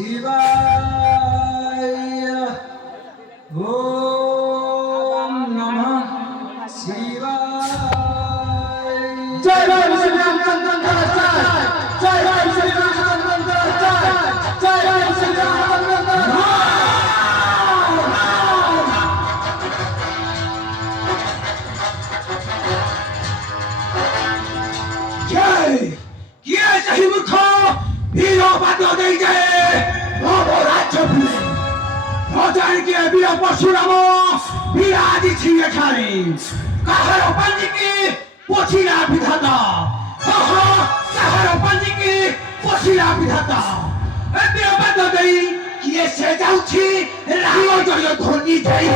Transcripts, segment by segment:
শিবায় ওম নমঃ শিবায় জয় রাম শ্রী রামচন্দ্র জয় জয় রাম শ্রী রামচন্দ্র জয় জয় রাম শ্রী রামচন্দ্র জয় কি আছে মূর্খ বীরবাদ দেই যায় নবরাজ্য ভুলে রজাকে বীর পরশুরাম বিরাজিছি এখানে কাহার পাঞ্জিকে পছিলা বিধাতা কাহার পাঞ্জিকে পছিলা বিধাতা বীরবাদ দেই কিয়ে সে যাଉଛି রাম জয় ধ্বনি যাই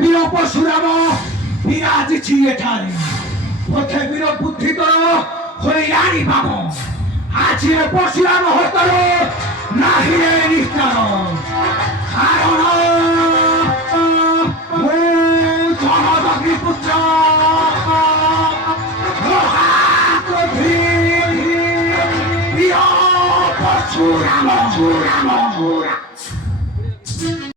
বীর পরশুরাম বিরাজিছি এখানে পথে বীর বুদ্ধি কর হইরানি পাব আজি পরশুরাম হতর নাহি রে নিস্তার কারণ জনদগ্নি পুত্র বীর পরশুরাম